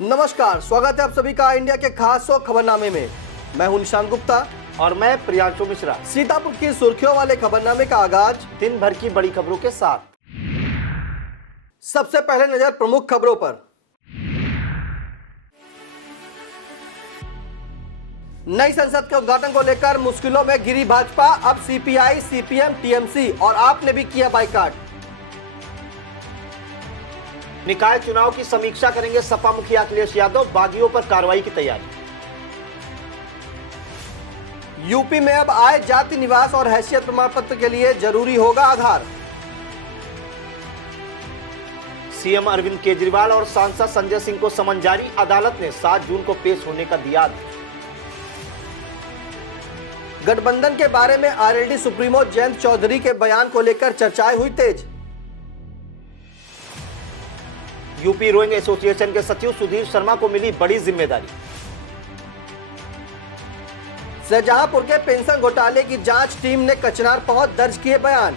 नमस्कार, स्वागत है आप सभी का इंडिया के खास खबरनामे में। मैं हूं निशान गुप्ता और मैं प्रियांशु मिश्रा। सीतापुर की सुर्खियों वाले खबरनामे का आगाज दिन भर की बड़ी खबरों के साथ। सबसे पहले नजर प्रमुख खबरों पर। नई संसद के उद्घाटन को लेकर मुश्किलों में घिरी भाजपा। अब सीपीआई, सीपीएम, टीएमसी और आप ने भी किया बाइकाट। निकाय चुनाव की समीक्षा करेंगे सपा मुखिया अखिलेश यादव, बागियों पर कार्रवाई की तैयारी। यूपी में अब आय, जाति, निवास और हैसियत प्रमाण पत्र के लिए जरूरी होगा आधार। सीएम अरविंद केजरीवाल और सांसद संजय सिंह को समन जारी, अदालत ने 7 जून को पेश होने का दिया आदेश। गठबंधन के बारे में आरएलडी सुप्रीमो जयंत चौधरी के बयान को लेकर चर्चाएं हुई तेज। यूपी रोइंग एसोसिएशन के सचिव सुधीर शर्मा को मिली बड़ी जिम्मेदारी। शाहजहांपुर के पेंशन घोटाले की जांच टीम ने कचनार पहुंच दर्ज किए बयान।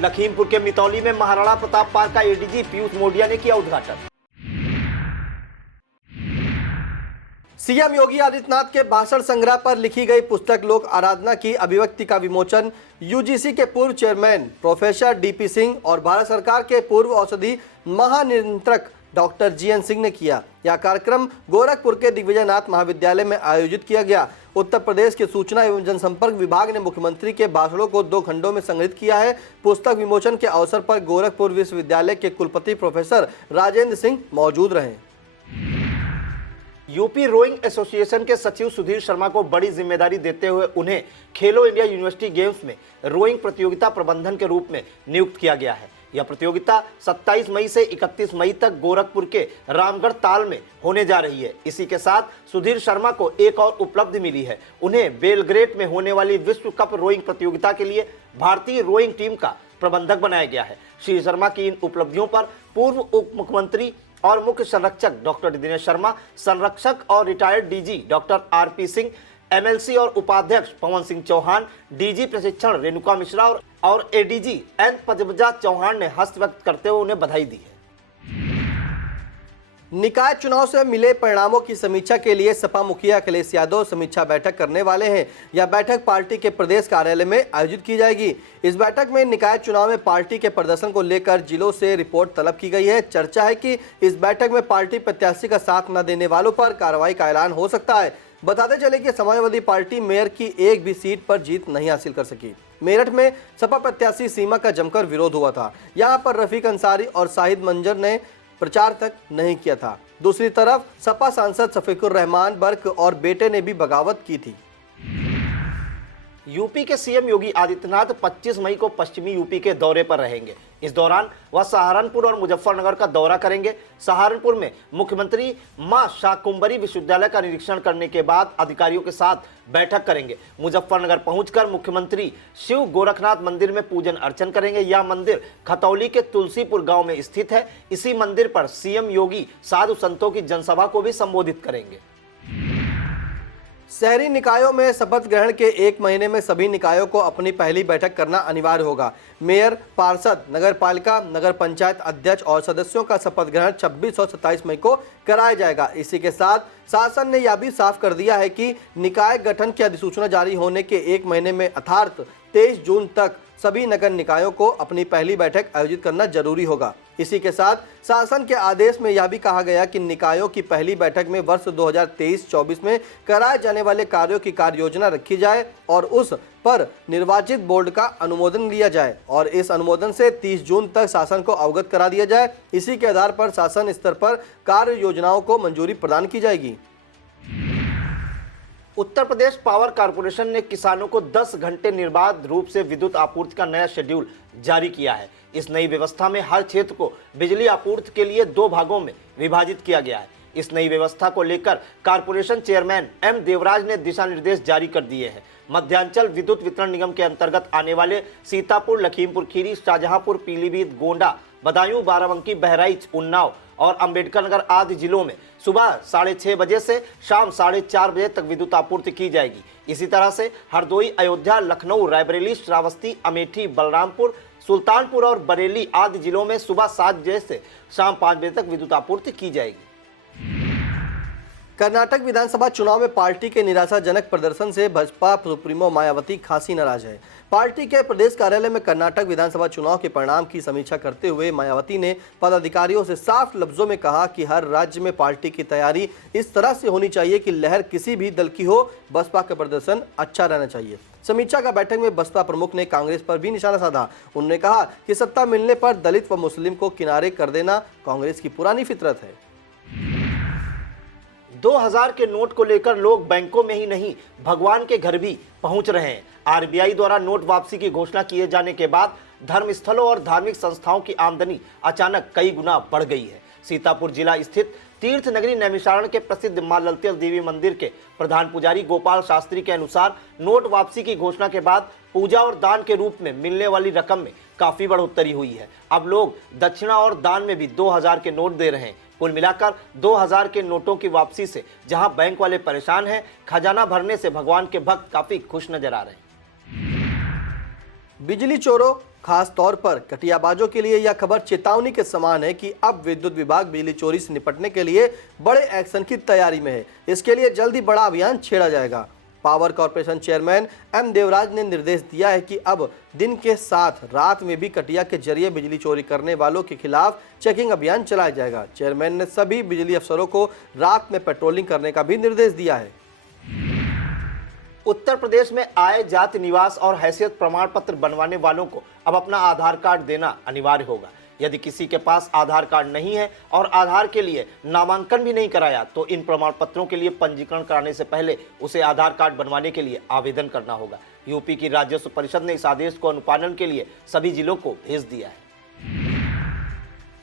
लखीमपुर के मितौली में महाराणा प्रताप पार्क का एडीजी पीयूष मोडिया ने किया उद्घाटन। सीएम योगी आदित्यनाथ के भाषण संग्रह पर लिखी गई पुस्तक लोक आराधना की अभिव्यक्ति का विमोचन यूजीसी के पूर्व चेयरमैन प्रोफेसर डीपी सिंह और भारत सरकार के पूर्व औषधि महानियंत्रक डॉक्टर जीएन सिंह ने किया। यह कार्यक्रम गोरखपुर के दिग्विजयनाथ महाविद्यालय में आयोजित किया गया। उत्तर प्रदेश के सूचना एवं जनसंपर्क विभाग ने मुख्यमंत्री के भाषणों को 2 खंडों में संग्रहित किया है। पुस्तक विमोचन के अवसर पर गोरखपुर विश्वविद्यालय के कुलपति प्रोफेसर राजेंद्र सिंह मौजूद रहे। यूपी रोइंग एसोसिएशन के सचिव सुधीर शर्मा को बड़ी जिम्मेदारी देते हुए उन्हें खेलो इंडिया यूनिवर्सिटी गेम्स में रोइंग प्रतियोगिता प्रबंधन के रूप में नियुक्त किया गया है। यह प्रतियोगिता 27 मई से 31 मई तक गोरखपुर के रामगढ़ ताल में होने जा रही है। इसी के साथ सुधीर शर्मा को एक और उपलब्धि मिली है। उन्हें बेलग्रेड में होने वाली विश्व कप रोइंग प्रतियोगिता के लिए भारतीय रोइंग टीम का प्रबंधक बनाया गया है। श्री शर्मा की इन उपलब्धियों पर पूर्व उप मुख्यमंत्री और मुख्य संरक्षक डॉक्टर दिनेश शर्मा, संरक्षक और retired DG doctor RP Singh, MLC और उपाध्यक्ष पवन सिंह चौहान, डीजी प्रशिक्षण रेणुका मिश्रा और एडीजी एन पद्मजा चौहान ने हस्त व्यक्त करते हुए उन्हें बधाई दी है। निकाय चुनाव से मिले परिणामों की समीक्षा के लिए सपा मुखिया अखिलेश यादव समीक्षा बैठक करने वाले हैं। यह बैठक पार्टी के प्रदेश कार्यालय में आयोजित की जाएगी। इस बैठक में निकाय चुनाव में पार्टी के प्रदर्शन को लेकर जिलों से रिपोर्ट तलब की गई है। चर्चा है कि इस बैठक में पार्टी प्रत्याशी का साथ न देने वालों पर कार्रवाई का ऐलान हो सकता है। बताते चले कि समाजवादी पार्टी मेयर की एक भी सीट पर जीत नहीं हासिल कर सकी। मेरठ में सपा प्रत्याशी सीमा का जमकर विरोध हुआ था। यहाँ पर रफीक अंसारी और शाहिद मंजर ने प्रचार तक नहीं किया था। दूसरी तरफ सपा सांसद शफीकुर रहमान बर्क और बेटे ने भी बगावत की थी। यूपी के सीएम योगी आदित्यनाथ 25 मई को पश्चिमी यूपी के दौरे पर रहेंगे। इस दौरान वह सहारनपुर और मुजफ्फरनगर का दौरा करेंगे। सहारनपुर में मुख्यमंत्री मां शाकुंभरी विश्वविद्यालय का निरीक्षण करने के बाद अधिकारियों के साथ बैठक करेंगे। मुजफ्फरनगर पहुंचकर मुख्यमंत्री शिव गोरखनाथ मंदिर में पूजन अर्चन करेंगे। यह मंदिर खतौली के तुलसीपुर गांव में स्थित है। इसी मंदिर पर सीएम योगी साधु संतों की जनसभा को भी संबोधित करेंगे। शहरी निकायों में शपथ ग्रहण के 1 महीने में सभी निकायों को अपनी पहली बैठक करना अनिवार्य होगा। मेयर, पार्षद, नगर पालिका, नगर पंचायत अध्यक्ष और सदस्यों का शपथ ग्रहण 26 और 27 मई को कराया जाएगा। इसी के साथ शासन ने यह भी साफ कर दिया है कि निकाय गठन की अधिसूचना जारी होने के 1 महीने में अर्थात 23 जून तक सभी नगर निकायों को अपनी पहली बैठक आयोजित करना जरूरी होगा। इसी के साथ शासन के आदेश में यह भी कहा गया कि निकायों की पहली बैठक में वर्ष 2023-24 में कराए जाने वाले कार्यों की कार्य योजना रखी जाए और उस पर निर्वाचित बोर्ड का अनुमोदन लिया जाए और इस अनुमोदन से 30 जून तक शासन को अवगत करा दिया जाए। इसी के आधार पर शासन स्तर पर कार्य योजनाओं को मंजूरी प्रदान की जाएगी। उत्तर प्रदेश पावर कॉर्पोरेशन ने किसानों को 10 घंटे निर्बाध रूप से विद्युत आपूर्ति का नया शेड्यूल जारी किया है। इस नई व्यवस्था में हर क्षेत्र को बिजली आपूर्ति के लिए 2 भागों में विभाजित किया गया है। इस नई व्यवस्था को लेकर कॉर्पोरेशन चेयरमैन एम देवराज ने दिशा निर्देश जारी कर दिए हैं। मध्यांचल विद्युत वितरण निगम के अंतर्गत आने वाले सीतापुर, लखीमपुर खीरी, शाहजहांपुर, पीलीभीत, गोंडा, बदायूं, बाराबंकी, बहराइच, उन्नाव और अंबेडकर नगर आदि जिलों में सुबह 6:30 बजे से शाम 4:30 बजे तक विद्युत आपूर्ति की जाएगी। इसी तरह से हरदोई, अयोध्या, लखनऊ, रायबरेली, श्रावस्ती, अमेठी, बलरामपुर, सुल्तानपुर और बरेली आदि जिलों में सुबह 7 बजे से शाम 5 बजे तक विद्युत आपूर्ति की जाएगी। कर्नाटक विधानसभा चुनाव में पार्टी के निराशाजनक प्रदर्शन से बसपा सुप्रीमो मायावती खासी नाराज है। पार्टी के प्रदेश कार्यालय में कर्नाटक विधानसभा चुनाव के परिणाम की समीक्षा करते हुए मायावती ने पदाधिकारियों से साफ लफ्जों में कहा कि हर राज्य में पार्टी की तैयारी इस तरह से होनी चाहिए कि लहर किसी भी दल की हो, बसपा का प्रदर्शन अच्छा रहना चाहिए। समीक्षा का बैठक में बसपा प्रमुख ने कांग्रेस पर भी निशाना साधा। उन्होंने कहा कि सत्ता मिलने पर दलित व मुस्लिम को किनारे कर देना कांग्रेस की पुरानी फितरत है। 2000 के नोट को लेकर लोग बैंकों में ही नहीं, भगवान के घर भी पहुंच रहे हैं। आरबीआई द्वारा नोट वापसी की घोषणा किए जाने के बाद धर्मस्थलों और धार्मिक संस्थाओं की आमदनी अचानक कई गुना बढ़ गई है। सीतापुर जिला स्थित तीर्थ नगरी नैमिषारण्य के प्रसिद्ध मां ललिता देवी मंदिर के प्रधान पुजारी गोपाल शास्त्री के अनुसार नोट वापसी की घोषणा के बाद पूजा और दान के रूप में मिलने वाली रकम में काफी बढ़ोतरी हुई है। अब लोग दक्षिणा और दान में भी 2000 के नोट दे रहे हैं। कुल मिलाकर 2000 के नोटों की वापसी से जहां बैंक वाले परेशान हैं, खजाना भरने से भगवान के भक्त काफी खुश नजर आ रहे हैं। बिजली चोरों, खास तौर पर कटियाबाजों के लिए यह खबर चेतावनी के समान है कि अब विद्युत विभाग बिजली चोरी से निपटने के लिए बड़े एक्शन की तैयारी में है। इसके लिए जल्द ही बड़ा अभियान छेड़ा जाएगा। Power corporation chairman M Devraj ने निर्देश दिया है कि अब दिन के साथ रात में भी कटिया के जरिए बिजली चोरी करने वालों के खिलाफ चेकिंग अभियान चलाया जाएगा। चेयरमैन ने सभी बिजली अफसरों को रात में पेट्रोलिंग करने का भी निर्देश दिया है। उत्तर प्रदेश में आय, जाति, निवास और हैसियत प्रमाण पत्र बनवाने वालों को अब अपना आधार कार्ड देना अनिवार्य होगा। यदि किसी के पास आधार कार्ड नहीं है और आधार के लिए नामांकन भी नहीं कराया तो इन प्रमाण पत्रों के लिए पंजीकरण कराने से पहले उसे आधार कार्ड बनवाने के लिए आवेदन करना होगा। यूपी की राजस्व परिषद ने इस आदेश को अनुपालन के लिए सभी जिलों को भेज दिया है।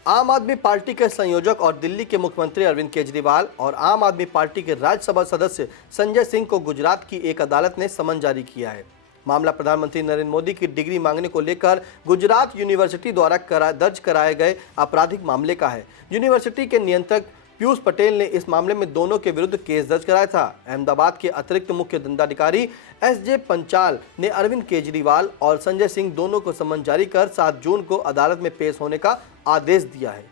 आम आदमी पार्टी के संयोजक और दिल्ली के मुख्यमंत्री अरविंद केजरीवाल और आम आदमी पार्टी के राज्यसभा सदस्य संजय सिंह को गुजरात की एक अदालत ने समन जारी किया है। मामला प्रधानमंत्री नरेंद्र मोदी की डिग्री मांगने को लेकर गुजरात यूनिवर्सिटी द्वारा दर्ज कराए गए आपराधिक मामले का है। यूनिवर्सिटी के नियंत्रक पीयूष पटेल ने इस मामले में दोनों के विरुद्ध केस दर्ज कराया था। अहमदाबाद के अतिरिक्त मुख्य दंडाधिकारी एस.जे. पंचाल ने अरविंद केजरीवाल और संजय सिंह दोनों को समन जारी कर 7 जून को अदालत में पेश होने का आदेश दिया है।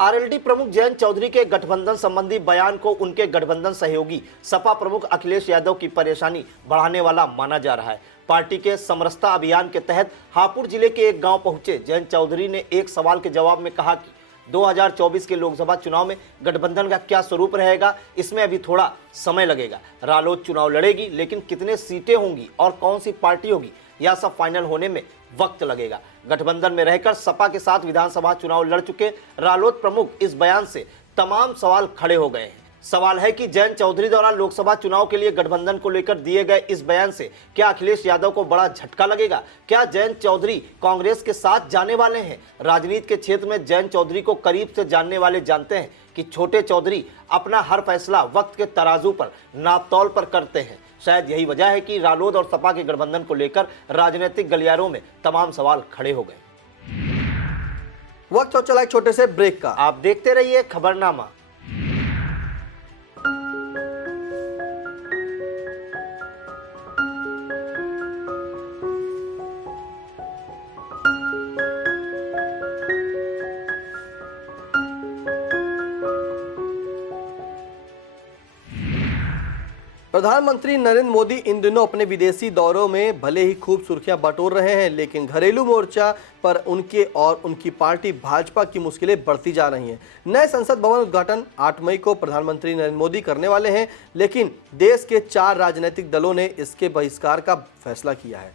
आरएलडी प्रमुख जयंत चौधरी के गठबंधन संबंधी बयान को उनके गठबंधन सहयोगी सपा प्रमुख अखिलेश यादव की परेशानी बढ़ाने वाला माना जा रहा है। पार्टी के समरसता अभियान के तहत हापुड़ जिले के एक गांव पहुंचे जयंत चौधरी ने एक सवाल के जवाब में कहा कि 2024 के लोकसभा चुनाव में गठबंधन का क्या स्वरूप रहेगा, इसमें अभी थोड़ा समय लगेगा। रालोद चुनाव लड़ेगी, लेकिन कितने सीटें होंगी और कौन सी पार्टी होगी, यह सब फाइनल होने में वक्त लगेगा। गठबंधन में रहकर सपा के साथ विधानसभा चुनाव लड़ चुके रालोद प्रमुख इस बयान से तमाम सवाल खड़े हो गए हैं। सवाल है कि जयंत चौधरी द्वारा लोकसभा चुनाव के लिए गठबंधन को लेकर दिए गए इस बयान से क्या अखिलेश यादव को बड़ा झटका लगेगा? क्या जयंत चौधरी कांग्रेस के साथ जाने वाले हैं? राजनीति के क्षेत्र में जयंत चौधरी को करीब से जानने वाले जानते हैं कि छोटे चौधरी अपना हर फैसला वक्त के तराजू पर, नापतौल पर करते हैं। शायद यही वजह है कि रालोद और सपा के गठबंधन को लेकर राजनीतिक गलियारों में तमाम सवाल खड़े हो गए। वक्त हो चला एक छोटे से ब्रेक का। आप देखते रहिए खबरनामा। प्रधानमंत्री नरेंद्र मोदी इन दिनों अपने विदेशी दौरों में भले ही खूब सुर्खियां बटोर रहे हैं, लेकिन घरेलू मोर्चा पर उनके और उनकी पार्टी भाजपा की मुश्किलें बढ़ती जा रही हैं। नए संसद भवन उद्घाटन 8 मई को प्रधानमंत्री नरेंद्र मोदी करने वाले हैं, लेकिन देश के 4 राजनीतिक दलों ने इसके बहिष्कार का फैसला किया है।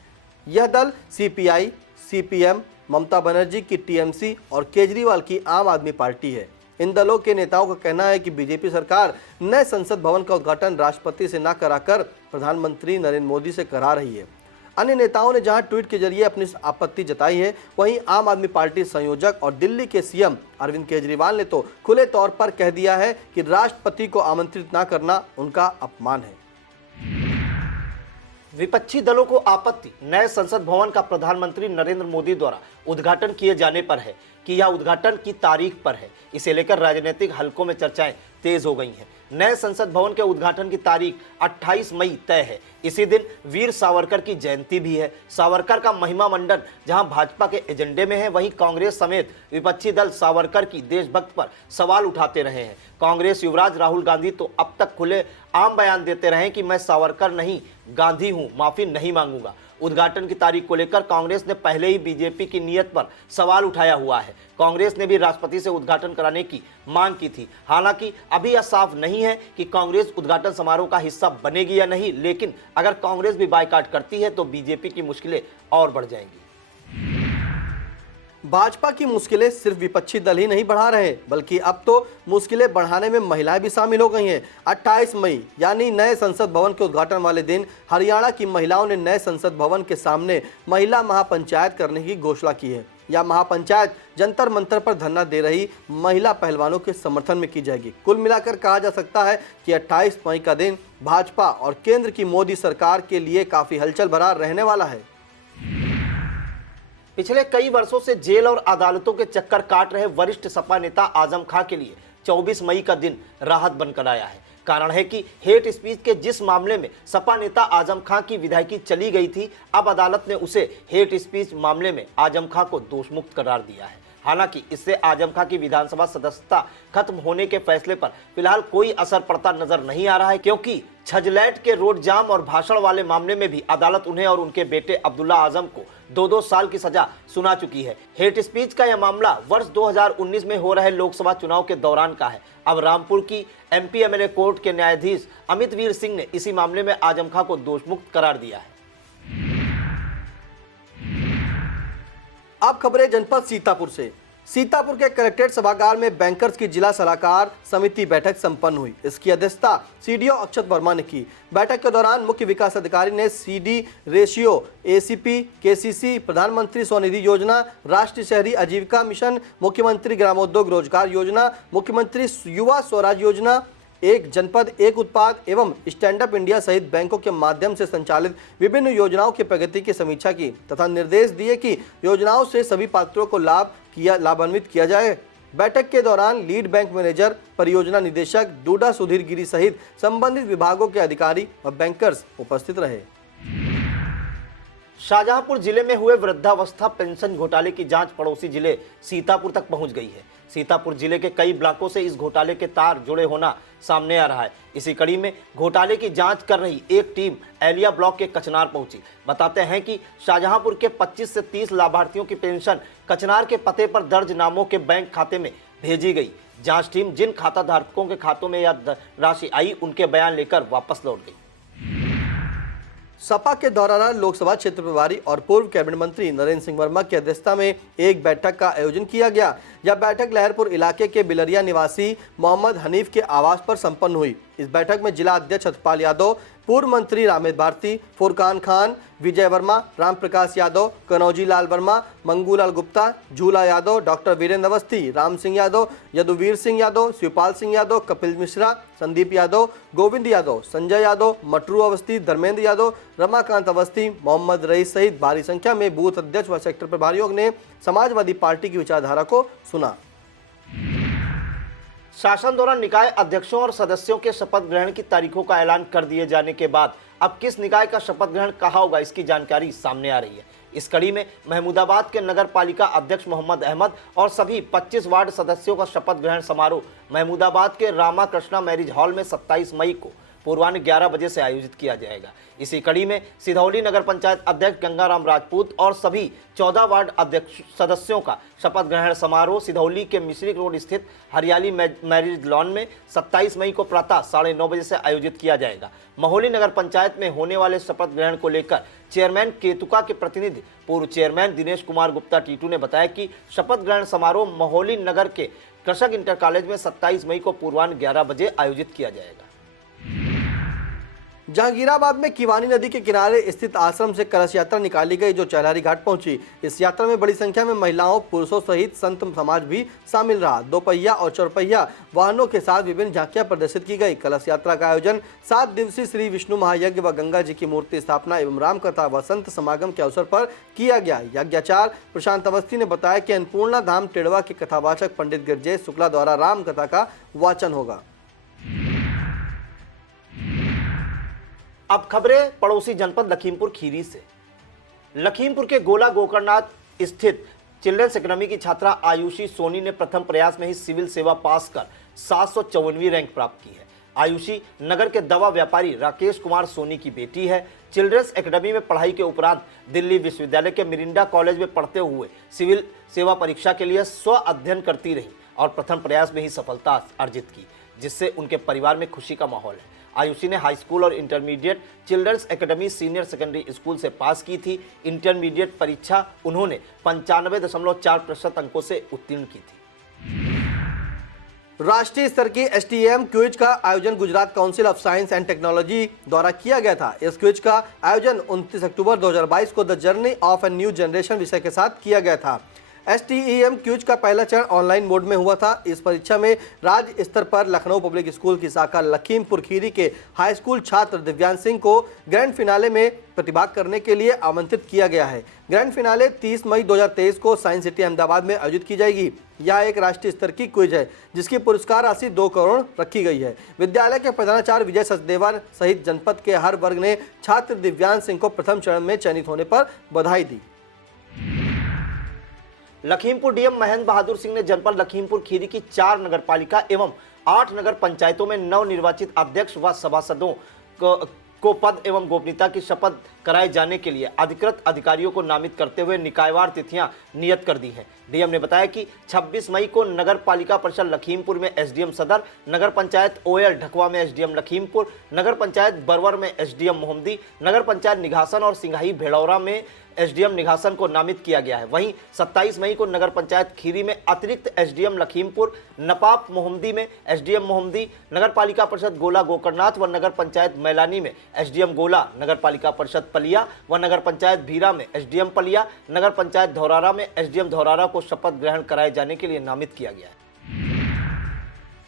यह दल सीपीआई, सीपीएम, ममता बनर्जी की टीएमसी और केजरीवाल की आम आदमी पार्टी है। इन दलों के नेताओं का कहना है कि बीजेपी सरकार नए संसद भवन का उद्घाटन राष्ट्रपति से न कराकर प्रधानमंत्री नरेंद्र मोदी से करा रही है। अन्य नेताओं ने जहां ट्वीट के जरिए अपनी आपत्ति जताई है, वहीं आम आदमी पार्टी संयोजक और दिल्ली के सीएम अरविंद केजरीवाल ने तो खुले तौर पर कह दिया है कि राष्ट्रपति को आमंत्रित न करना उनका अपमान है। विपक्षी दलों को आपत्ति नए संसद भवन का प्रधानमंत्री नरेंद्र मोदी द्वारा उद्घाटन किए जाने पर है कि यह उद्घाटन की तारीख पर है। इसे लेकर राजनीतिक हलकों में चर्चाएं तेज हो गई हैं। नए संसद भवन के उद्घाटन की तारीख 28 मई तय है। इसी दिन वीर सावरकर की जयंती भी है। सावरकर का महिमा मंडन जहां भाजपा के एजेंडे में है, वहीं कांग्रेस समेत विपक्षी दल सावरकर की देशभक्त पर सवाल उठाते रहे हैं। कांग्रेस युवराज राहुल गांधी तो अब तक खुले आम बयान देते रहे कि मैं सावरकर नहीं गांधी हूं, माफी नहीं मांगूंगा। उद्घाटन की तारीख को लेकर कांग्रेस ने पहले ही बीजेपी की नीयत पर सवाल उठाया हुआ है। कांग्रेस ने भी राष्ट्रपति से उद्घाटन कराने की मांग की थी। हालांकि अभी यह साफ नहीं है कि कांग्रेस उद्घाटन समारोह का हिस्सा बनेगी या नहीं, लेकिन अगर कांग्रेस भी बायकॉट करती है तो बीजेपी की मुश्किलें और बढ़ जाएंगी। भाजपा की मुश्किलें सिर्फ विपक्षी दल ही नहीं बढ़ा रहे, बल्कि अब तो मुश्किलें बढ़ाने में महिलाएं भी शामिल हो गई हैं। 28 मई यानी नए संसद भवन के उद्घाटन वाले दिन हरियाणा की महिलाओं ने नए संसद भवन के सामने महिला महापंचायत करने की घोषणा की है। यह महापंचायत जंतर मंतर पर धरना दे रही महिला पहलवानों के समर्थन में की जाएगी। कुल मिलाकर कहा जा सकता है कि 28 मई का दिन भाजपा और केंद्र की मोदी सरकार के लिए काफी हलचल भरा रहने वाला है। पिछले कई वर्षों से जेल और अदालतों के चक्कर काट रहे वरिष्ठ सपा नेता आजम खां के लिए 24 मई का दिन राहत बनकर आया है। कारण है कि हेट स्पीच के जिस मामले में सपा नेता आजम खां की विधायकी चली गई थी, अब अदालत ने उसे हेट स्पीच मामले में आजम खां को दोषमुक्त करार दिया है। हालांकि इससे आजम खां की विधानसभा सदस्यता खत्म होने के फैसले पर फिलहाल कोई असर पड़ता नजर नहीं आ रहा है, क्योंकि छजलैट के रोड जाम और भाषण वाले मामले में भी अदालत उन्हें और उनके बेटे अब्दुल्ला आजम को 2-2 साल की सजा सुना चुकी है। हेट स्पीच का यह मामला वर्ष 2019 में हो रहे लोकसभा चुनाव के दौरान का है। अब रामपुर की MP MLA कोर्ट के न्यायाधीश अमित वीर सिंह ने इसी मामले में आजम खां को दोषमुक्त करार दिया है। अब खबरें जनपद सीतापुर से। सीतापुर के कलेक्ट्रेट सभागार में बैंकर्स की जिला सलाहकार समिति बैठक संपन्न हुई। इसकी अध्यक्षता CDO अक्षत वर्मा ने की। बैठक के दौरान मुख्य विकास अधिकारी ने CD रेशियो, ACP, KCC, प्रधानमंत्री स्वनिधि योजना, राष्ट्रीय शहरी आजीविका मिशन, मुख्यमंत्री ग्रामोद्योग रोजगार योजना, मुख्यमंत्री युवा स्वराज योजना, एक जनपद एक उत्पाद एवं स्टैंड अप इंडिया सहित बैंकों के माध्यम से संचालित विभिन्न योजनाओं की प्रगति की समीक्षा की तथा निर्देश दिए कि योजनाओं से सभी पात्रों को लाभान्वित किया जाए। बैठक के दौरान लीड बैंक मैनेजर, परियोजना निदेशक डूडा सुधीर गिरी सहित संबंधित विभागों के अधिकारी और बैंकर्स उपस्थित रहे। शाहजहांपुर जिले में हुए वृद्धावस्था पेंशन घोटाले की जांच पड़ोसी जिले सीतापुर तक पहुंच गई है। सीतापुर जिले के कई ब्लॉकों से इस घोटाले के तार जुड़े होना सामने आ रहा है। इसी कड़ी में घोटाले की जांच कर रही एक टीम एलिया ब्लॉक के कचनार पहुंची। बताते हैं कि शाहजहांपुर के 25 से 30 लाभार्थियों की पेंशन कचनार के पते पर दर्ज नामों के बैंक खाते में भेजी गई। जांच टीम जिन खाता धारकों के खातों में यह राशि आई, उनके बयान लेकर वापस लौट गई। सपा के दौरान लोकसभा क्षेत्र प्रभारी और पूर्व कैबिनेट मंत्री नरेंद्र सिंह वर्मा की अध्यक्षता में एक बैठक का आयोजन किया गया। यह बैठक लहरपुर इलाके के बिलरिया निवासी मोहम्मद हनीफ के आवास पर संपन्न हुई। इस बैठक में जिला अध्यक्ष सतपाल यादव, पूर्व मंत्री रामेद भारती, फुरकान खान, विजय वर्मा, राम प्रकाश यादव, कनौजी लाल वर्मा, मंगूलाल गुप्ता, झूला यादव, डॉक्टर वीरेंद्र अवस्थी, राम सिंह यादव, यदुवीर सिंह यादव, शिवपाल सिंह यादव, कपिल मिश्रा, संदीप यादव, गोविंद यादव, संजय यादव, मटरू अवस्थी, धर्मेंद्र यादव, रमाकांत अवस्थी, मोहम्मद रईस सहित भारी संख्या में बूथ अध्यक्ष व सेक्टर प्रभारियों ने समाजवादी पार्टी की विचारधारा को सुना। शासन द्वारा निकाय अध्यक्षों और सदस्यों के शपथ ग्रहण की तारीखों का ऐलान कर दिए जाने के बाद अब किस निकाय का शपथ ग्रहण कहाँ होगा, इसकी जानकारी सामने आ रही है। इस कड़ी में महमूदाबाद के नगर पालिका अध्यक्ष मोहम्मद अहमद और सभी 25 वार्ड सदस्यों का शपथ ग्रहण समारोह महमूदाबाद के रामा कृष्णा मैरिज हॉल में 27 मई को पूर्वान्ह 11 बजे से आयोजित किया जाएगा। इसी कड़ी में सिधौली नगर पंचायत अध्यक्ष गंगाराम राजपूत और सभी 14 वार्ड अध्यक्ष सदस्यों का शपथ ग्रहण समारोह सिधौली के मिश्री रोड स्थित हरियाली मैरिज लॉन में 27 मई को प्रातः 9:30 बजे से आयोजित किया जाएगा। महोली नगर पंचायत में होने वाले शपथ ग्रहण को लेकर चेयरमैन केतुका के प्रतिनिधि पूर्व चेयरमैन दिनेश कुमार गुप्ता टीटू ने बताया कि शपथ ग्रहण समारोह महोली नगर के कृषक इंटर कॉलेज में 27 मई को पूर्वान्ह 11 बजे आयोजित किया जाएगा। जहांगीराबाद में किवानी नदी के किनारे स्थित आश्रम से कलश यात्रा निकाली गई जो चैलारी घाट पहुंची। इस यात्रा में बड़ी संख्या में महिलाओं, पुरुषों सहित संत समाज भी शामिल रहा। 2 पहिया और 4 पहिया वाहनों के साथ विभिन्न झांकियां प्रदर्शित की गई। कलश यात्रा का आयोजन 7 दिवसीय श्री विष्णु महायज्ञ व गंगा जी की मूर्ति स्थापना एवं रामकथा व संत समागम के अवसर पर किया गया। यज्ञाचार्य प्रशांत अवस्थी ने बताया कि अन्नपूर्णा धाम टेड़वा के कथावाचक पंडित गिरजेश शुक्ला द्वारा रामकथा का वाचन होगा। अब खबरें पड़ोसी जनपद लखीमपुर खीरी से। लखीमपुर के गोला गोकर्णनाथ स्थित चिल्ड्रंस एकेडमी की छात्रा आयुषी सोनी ने प्रथम प्रयास में ही सिविल सेवा पास कर 754वीं रैंक प्राप्त की है। आयुषी नगर के दवा व्यापारी राकेश कुमार सोनी की बेटी है। चिल्ड्रंस एकेडमी में पढ़ाई के उपरांत दिल्ली विश्वविद्यालय के मिरिंडा कॉलेज में पढ़ते हुए सिविल सेवा परीक्षा के लिए स्व अध्ययन करती रही और प्रथम प्रयास में ही सफलता अर्जित की, जिससे उनके परिवार में खुशी का माहौल है। आयुषी ने हाई स्कूल और intermediate children's academy senior secondary school से पास की थी। इंटरमीडिएट परीक्षा उन्होंने 95.4% अंकों से उत्तीर्ण की थी। राष्ट्रीय स्तर की STEM क्विज का आयोजन Gujarat council of science and technology द्वारा किया गया था। इस क्विज का आयोजन 29 अक्टूबर 2022 को the journey of a new generation विषय के साथ किया गया था। STEM क्विज का पहला चरण ऑनलाइन मोड में हुआ था। इस परीक्षा में राज्य स्तर पर लखनऊ पब्लिक स्कूल की शाखा लखीमपुर खीरी के हाई स्कूल छात्र दिव्यांश सिंह को ग्रैंड फिनाले में प्रतिभाग करने के लिए आमंत्रित किया गया है। ग्रैंड फिनाले 30 मई 2023 को साइंस सिटी अहमदाबाद में आयोजित की जाएगी। यह एक राष्ट्रीय स्तर की क्विज है जिसकी पुरस्कार राशि 2 करोड़ रखी गई है। विद्यालय के प्रधानाचार्य विजय सचदेवा सहित जनपद के हर वर्ग ने छात्र दिव्यांश सिंह को प्रथम चरण में चयनित होने पर बधाई दी। लखीमपुर डीएम महेंद्र बहादुर सिंह ने जनपद लखीमपुर खीरी की 4 नगरपालिका एवं 8 नगर पंचायतों में नवनिर्वाचित अध्यक्ष व सभासदों को पद एवं गोपनीयता की शपथ कराए जाने के लिए अधिकृत अधिकारियों को नामित करते हुए निकायवार तिथियां नियत कर दी हैं। डीएम ने बताया कि 26 मई को नगर पालिका परिषद लखीमपुर में एसडीएम सदर, नगर पंचायत ओयल ढकवा में एसडीएम लखीमपुर, नगर पंचायत बरवर में एसडीएम मोहम्मदी, नगर पंचायत निघासन और सिंघाई भेड़ौरा में एसडीएम निघासन को नामित किया गया है। वहीं 27 मई को नगर पंचायत खीरी में अतिरिक्त एसडीएम लखीमपुर, नपाप मोहम्मदी में एसडीएम मोहम्मदी, नगर पालिका परिषद गोला गोकर्णनाथ व नगर पंचायत मैलानी में एसडीएम गोला, नगर पालिका परिषद पलिया व नगर पंचायत भीरा में एसडीएम पलिया, नगर पंचायत धौरारा में एसडीएम धौरारा को शपथ ग्रहण कराए जाने के लिए नामित किया गया है।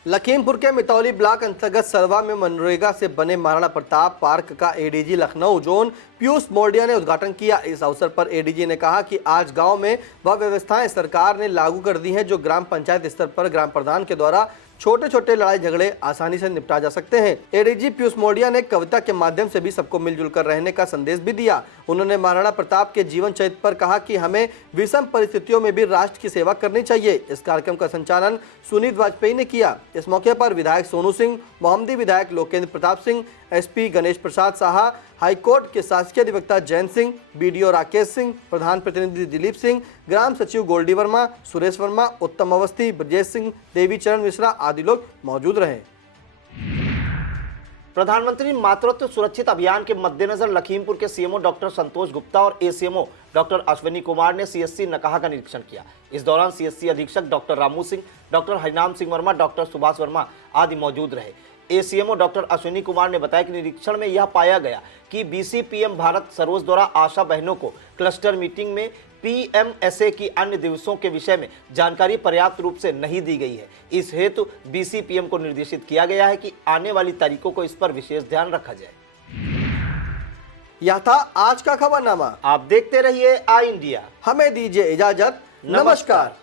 लखीमपुर के मितौली ब्लॉक अंतर्गत सरवा में मनरेगा से बने महाराणा प्रताप पार्क का एडीजी लखनऊ जोन पीयूष मोडिया ने उद्घाटन किया। इस अवसर पर एडीजी ने कहा कि आज गांव में वह व्यवस्थाएं सरकार ने लागू कर दी हैं जो ग्राम पंचायत स्तर पर ग्राम प्रधान के द्वारा छोटे छोटे लड़ाई झगड़े आसानी से निपटा जा सकते हैं। एडीजी पीयूष मोडिया ने कविता के माध्यम से भी सबको मिलजुल कर रहने का संदेश भी दिया। उन्होंने महाराणा प्रताप के जीवन चरित्र पर कहा कि हमें विषम परिस्थितियों में भी राष्ट्र की सेवा करनी चाहिए। इस कार्यक्रम का संचालन सुनीत वाजपेयी ने किया। इस मौके पर विधायक सोनू सिंह, मोहम्मदी विधायक लोकेंद्र प्रताप सिंह, एसपी गणेश प्रसाद साहा, हाईकोर्ट के शासकीय अधिवक्ता जैन सिंह, बीडीओ राकेश सिंह, प्रधान प्रतिनिधि दिलीप सिंह, ग्राम सचिव गोल्डी वर्मा, सुरेश वर्मा, उत्तम अवस्थी, ब्रजेश सिंह, देवीचरण मिश्रा आदि लोग मौजूद रहे। प्रधानमंत्री मातृत्व सुरक्षित अभियान के मद्देनजर लखीमपुर के सीएमओ डॉक्टर संतोष गुप्ता और एसीएमओ डॉक्टर अश्विनी कुमार ने सीएससी नकाहा का निरीक्षण किया। इस दौरान सीएससी अधीक्षक डॉक्टर रामू सिंह, डॉक्टर हरिनाम सिंह वर्मा, डॉक्टर सुभाष वर्मा आदि मौजूद रहे। एसीएमओ डॉक्टर अश्विनी कुमार ने बताया कि निरीक्षण में यह पाया गया कि बीसीपीएम भारत सरोज द्वारा आशा बहनों को क्लस्टर मीटिंग में पीएमएसए की अन्य दिवसों के विषय में जानकारी पर्याप्त रूप से नहीं दी गई है। इस हेतु बीसीपीएम को निर्देशित किया गया है कि आने वाली तारीखों को इस पर विशेष ध्यान रखा जाए। यह था आज का खबरनामा। आप देखते रहिए आई इंडिया। हमें दीजिए इजाजत। नमस्कार।